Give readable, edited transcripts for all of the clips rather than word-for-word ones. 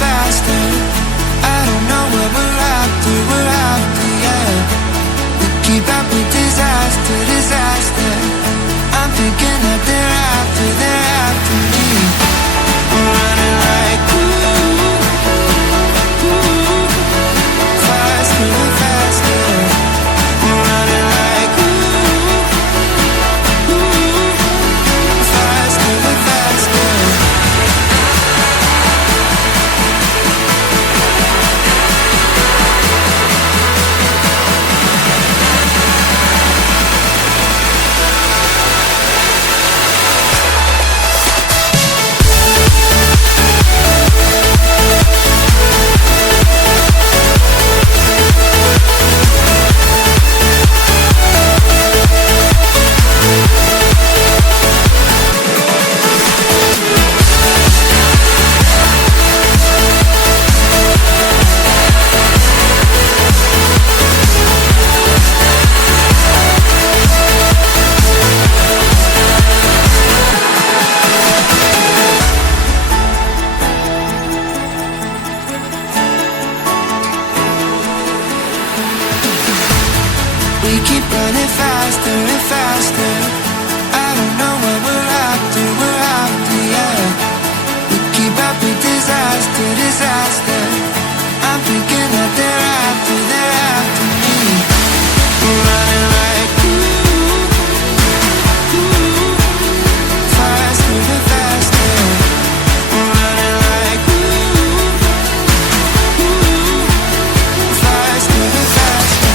faster. I don't know what we're after, yeah. We keep up with disaster, disaster. I'm thinking that they're after me. We're running like faster, faster. We're running like faster, faster. We keep running faster and faster. I don't know what we're after, yeah. We keep up with disaster, disaster. I'm thinking that they're after me. We're running like faster and faster. We're running like faster and faster.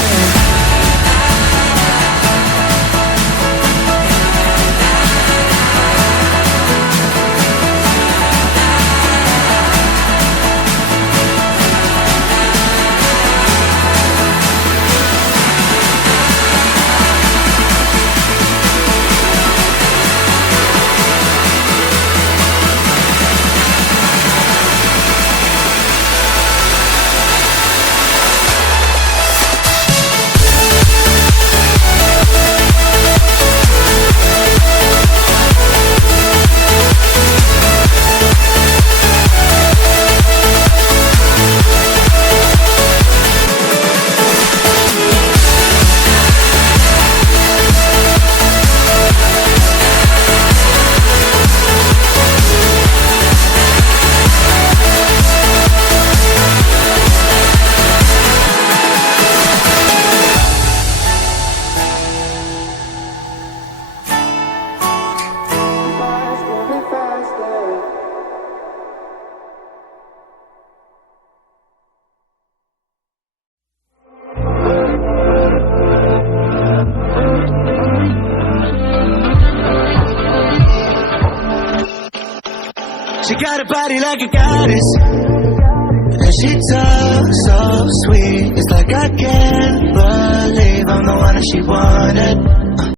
She got a body like a goddess, and she talks so sweet. It's like I can't believe I'm the one that she wanted.